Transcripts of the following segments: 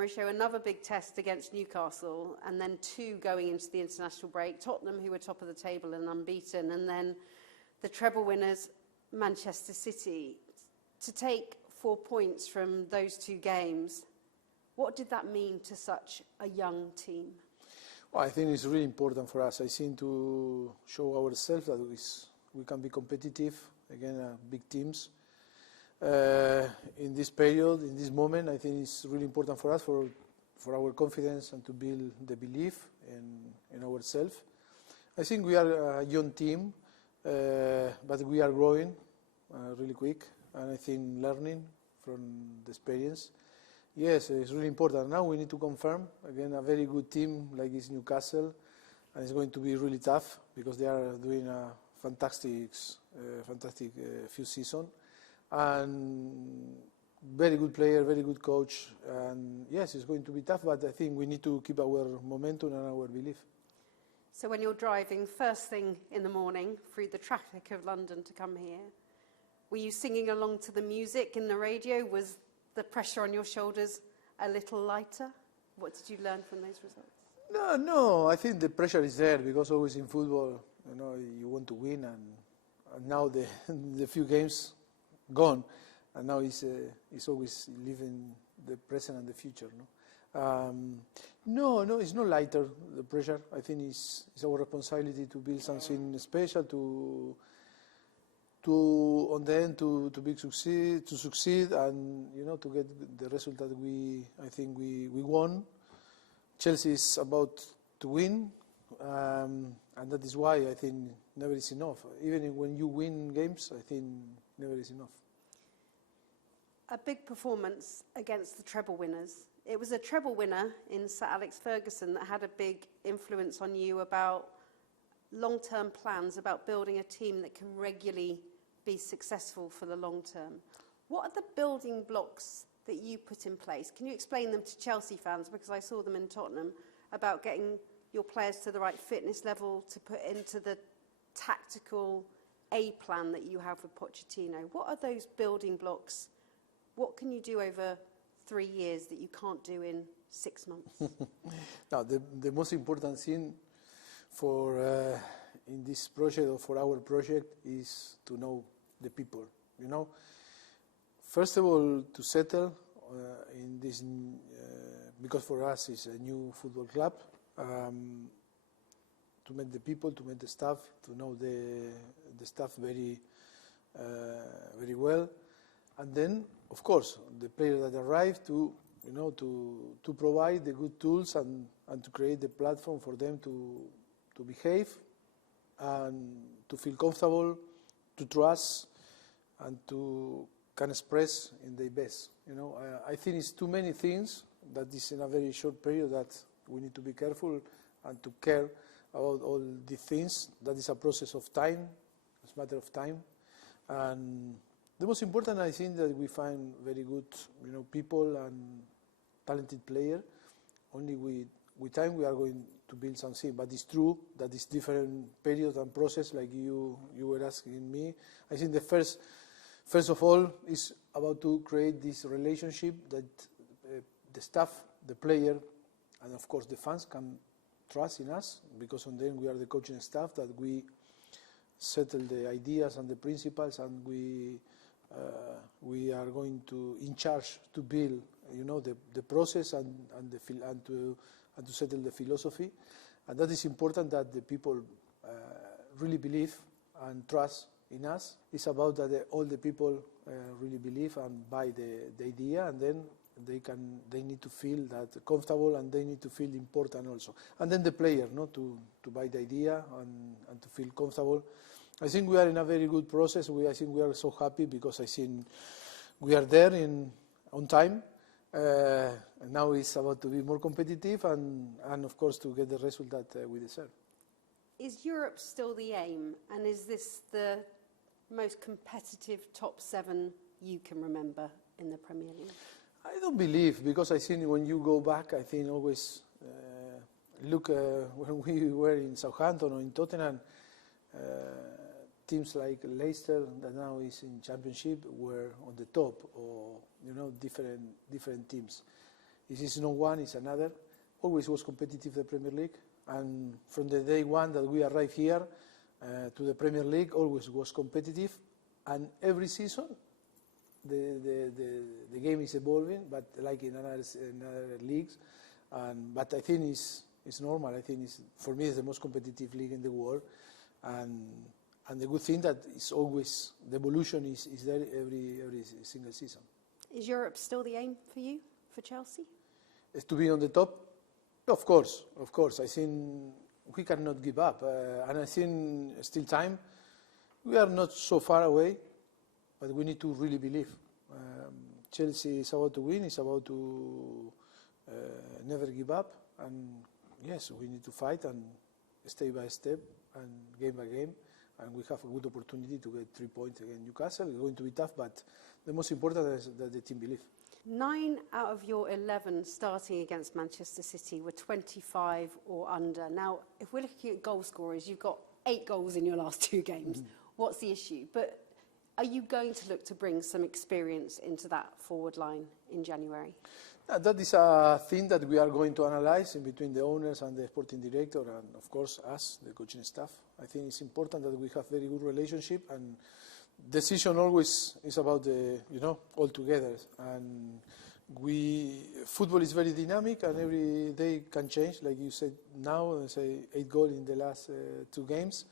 Mauricio, another big test against Newcastle, and then 2 going into the international break. Tottenham, who were top of the table and unbeaten, and then the treble winners, Manchester City. To take 4 points from those 2 games, what did that mean to such a young team? Well, I think it's really important for us. I think to show ourselves that we can be competitive against big teams. In this period, in this moment, I think it's really important for us, for our confidence and to build the belief in ourselves. I think we are a young team, but we are growing really quick, and I think learning from the experience. Yes, it's really important. Now we need to confirm, again, a very good team like this Newcastle, and it's going to be really tough because they are doing a fantastic few seasons. And very good player, very good coach, and yes, it's going to be tough, but I think we need to keep our momentum and our belief. So when you're driving first thing in the morning through the traffic of London to come here, were you singing along to the music in the radio? Was the pressure on your shoulders a little lighter? What did you learn from those results? No, I think the pressure is there because always in football, you want to win, and now the few games gone, and now it's always living the present and the future. No, it's not lighter, the pressure. I think it's our responsibility to build something special, to on the end to succeed, and to get the result that I think we won. Chelsea is about to win, and that is why I think never is enough. Even when you win games, I think never is enough. A big performance against the treble winners. It was a treble winner in Sir Alex Ferguson that had a big influence on you about long-term plans, about building a team that can regularly be successful for the long term. What are the building blocks that you put in place? Can you explain them to Chelsea fans, because I saw them in Tottenham, about getting your players to the right fitness level to put into the tactical A plan that you have with Pochettino? What are those building blocks? What can you do over 3 years that you can't do in 6 months? Now, the most important thing for in this project, or for our project, is to know the people. First of all, to settle in this, because for us it's a new football club. To meet the people, to meet the staff, to know the staff very well, and then, of course, the players that arrive to provide the good tools and to create the platform for them to behave and to feel comfortable, to trust, and to can express in their best. I think it's too many things that is in a very short period that we need to be careful and to care about all these things. That is a process of time. It's a matter of time. And the most important, I think, that we find very good, people and talented players. Only with time we are going to build something. But it's true that it's different period and process, like you were asking me. I think the first of all is about to create this relationship that the staff, the player, and of course the fans can trust in us, because on them we are the coaching staff, that we settle the ideas and the principles, and we are going to in charge to build, the process and to settle the philosophy, and that is important, that the people really believe and trust in us. It's about that all the people really believe and buy the idea, and then they need to feel that comfortable, and they need to feel important also. And then the player, to buy the idea and to feel comfortable. I think we are in a very good process. I think we are so happy because I think we are there on time. And now it's about to be more competitive and of course to get the result that we deserve. Is Europe still the aim? And is this the most competitive top 7 you can remember in the Premier League? I don't believe, because I think when you go back, I think always look when we were in Southampton or in Tottenham, teams like Leicester, that now is in Championship, were on the top, or different teams. It is not one, it's another. Always was competitive, the Premier League. And from the day one that we arrived here to the Premier League, always was competitive. And every season, the game is evolving, but like in other leagues. But I think it's normal. I think for me, it's the most competitive league in the world. And the good thing that it's always, the evolution is there every single season. Is Europe still the aim for you, for Chelsea? Is to be on the top? Of course. I think we cannot give up. And I think still time. We are not so far away, but we need to really believe. Chelsea is about to win, it's about to never give up. And yes, we need to fight and step by step and game by game. And we have a good opportunity to get 3 points against Newcastle. It's going to be tough, but the most important is that the team believes. 9 out of your 11 starting against Manchester City were 25 or under. Now, if we're looking at goal scorers, you've got 8 goals in your last 2 games. What's the issue? But are you going to look to bring some experience into that forward line in January? That is a thing that we are going to analyze in between the owners and the sporting director and, of course, us, the coaching staff. I think it's important that we have very good relationship, and decision always is about all together. And football is very dynamic, and every day can change. Like you said now, say 8 goals in the last 2 games.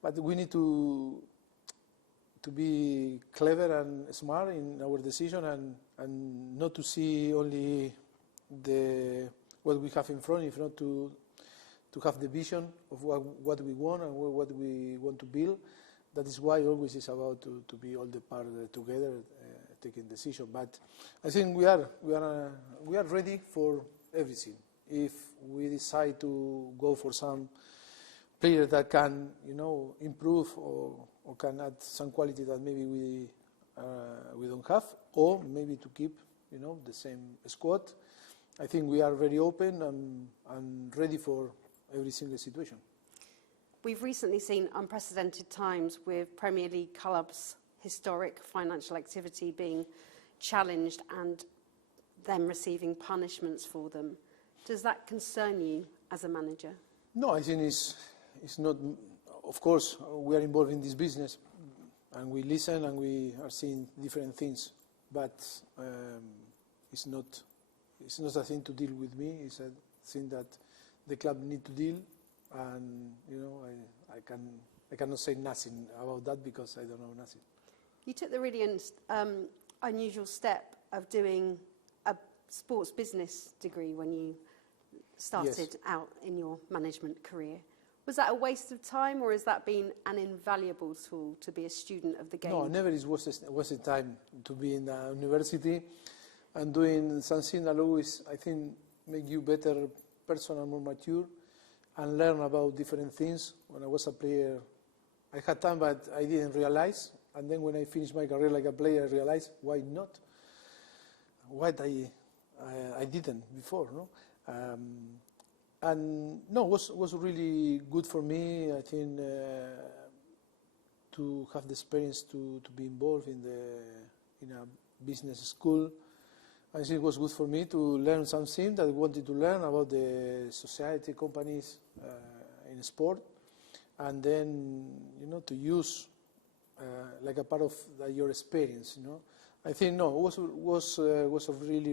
But we need to be clever and smart in our decision, and not to see only what we have in front, if not to have the vision of what we want and what we want to build. That is why always it's about to be all the part together, taking decision. But I think we are ready for everything. If we decide to go for some player that can, improve or can add some quality that maybe we don't have, or maybe to keep, the same squad. I think we are very open and ready for every single situation. We've recently seen unprecedented times with Premier League clubs' historic financial activity being challenged and them receiving punishments for them. Does that concern you as a manager? No, I think it's not. Of course, we are involved in this business, and we listen and we are seeing different things. But it's not a thing to deal with me. It's a thing that the club need to deal. And I cannot say nothing about that because I don't know nothing. You took the really unusual step of doing a sports business degree when you started out in your management career. Was that a waste of time, or has that been an invaluable tool to be a student of the game? No, never is wasted time to be in the university and doing something that always, I think, make you better person and more mature, and learn about different things. When I was a player, I had time, but I didn't realize. And then when I finished my career like a player, I realized why not? What I didn't before, no? And no, was really good for me. I think to have the experience to be involved in a business school. I think it was good for me to learn something that I wanted to learn about the society, companies in sport, and then to use like a part of your experience. I think no, it was a really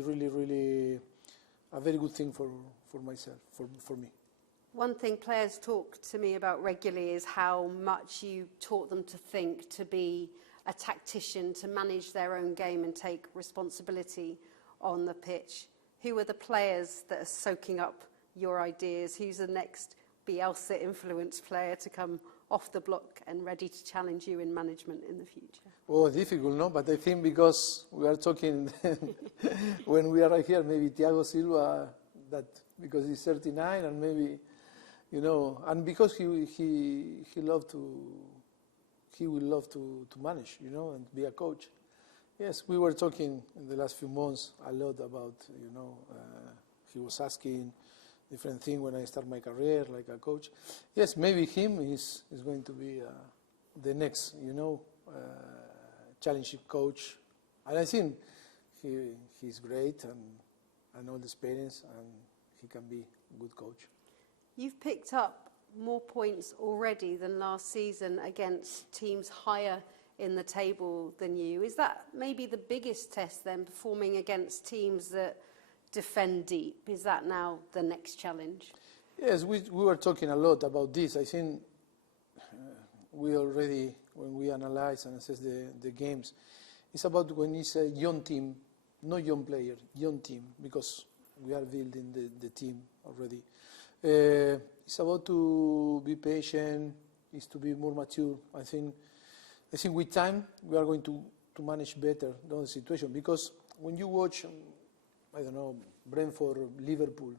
a very good thing for myself, for me. One thing players talk to me about regularly is how much you taught them to think, to be a tactician, to manage their own game and take responsibility on the pitch. Who are the players that are soaking up your ideas? Who's the next Bielsa influence player to come off the block and ready to challenge you in management in the future? Oh, difficult, no? But I think because we are talking, when we are right here, maybe Thiago Silva, that because he's 39 and maybe, and because he will love to manage, and be a coach. Yes, we were talking in the last few months a lot about, he was asking different things when I start my career like a coach. Yes, maybe him is going to be the next, challenging coach. And I think he's great, and and all the experience, and he can be a good coach. You've picked up more points already than last season against teams higher in the table than you. Is that maybe the biggest test then, performing against teams that defend deep? Is that now the next challenge? Yes, we were talking a lot about this. I think we already, when we analyze and assess the games, it's about when it's a young team, not young player, young team, because we are building the team already. It's about to be patient, is to be more mature. I think with time we are going to manage better the situation, because when you watch, I don't know, Brentford, Liverpool,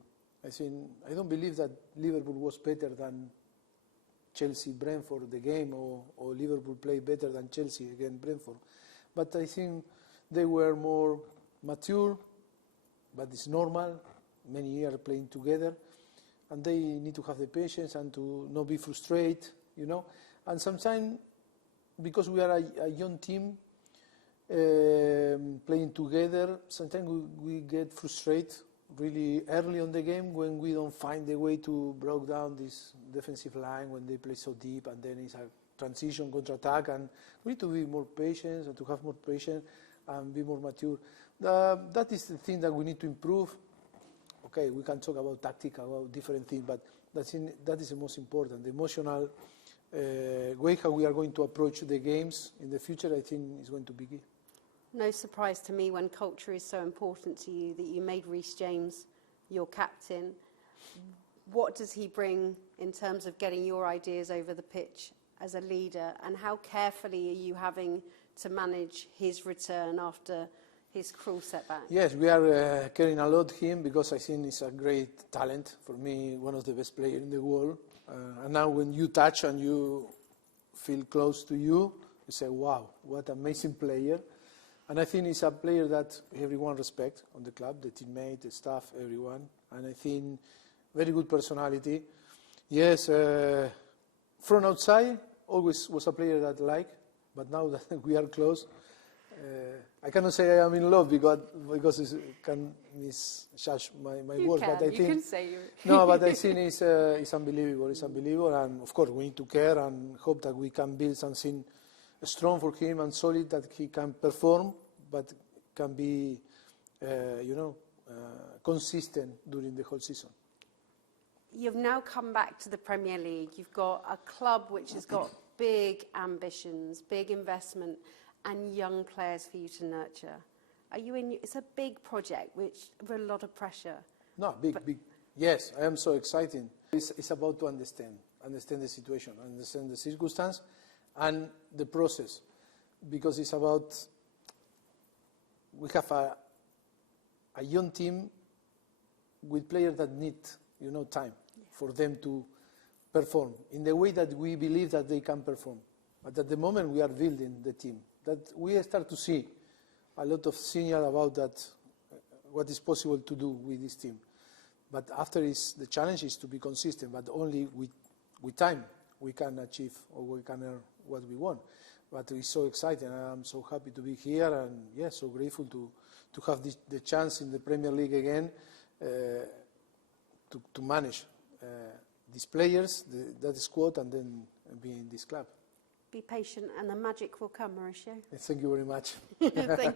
I don't believe that Liverpool was better than Chelsea, Brentford, the game, or Liverpool played better than Chelsea against Brentford. But I think they were more mature, but it's normal, many years playing together, and they need to have the patience and to not be frustrated, you know. And sometimes, because we are a young team playing together, sometimes we get frustrated really early on the game when we don't find the way to break down this defensive line when they play so deep, and then it's a transition, counter-attack, and we need to be more patient and to have more patience and be more mature. That is the thing that we need to improve. Okay, we can talk about tactic, about different things, but that is the most important. The emotional way how we are going to approach the games in the future, I think, is going to be key. No surprise to me when culture is so important to you that you made Reece James your captain. What does he bring in terms of getting your ideas over the pitch as a leader, and how carefully are you having to manage his return after his cruel setback? Yes, we are caring a lot him, because I think he's a great talent. For me, one of the best players in the world. And now when you touch and you feel close to you say, wow, what an amazing player. And I think he's a player that everyone respects on the club, the teammate, the staff, everyone. And I think very good personality. Yes, from outside, always was a player that I like, but now that we are close, I cannot say I am in love because it can misjudge my words. But I think, can say you're no, but I think it's unbelievable. It's unbelievable, and of course we need to care and hope that we can build something strong for him and solid, that he can perform, but can be, consistent during the whole season. You've now come back to the Premier League. You've got a club which has got big ambitions, big investment, and young players for you to nurture. It's a big project with a lot of pressure. No, big. Yes, I am so excited. It's about to understand the situation, understand the circumstance, and the process, because it's about, we have a young team with players that need, time for them to perform in the way that we believe that they can perform. But at the moment we are building the team, that we start to see a lot of signal about that, what is possible to do with this team. But after the challenge is to be consistent, but only with time we can achieve, or we can earn what we want. But it's so exciting. I'm so happy to be here, and so grateful to have the chance in the Premier League again, to manage these players, that squad, and then be in this club. Be patient and the magic will come, Mauricio. Thank you very much. Thank you.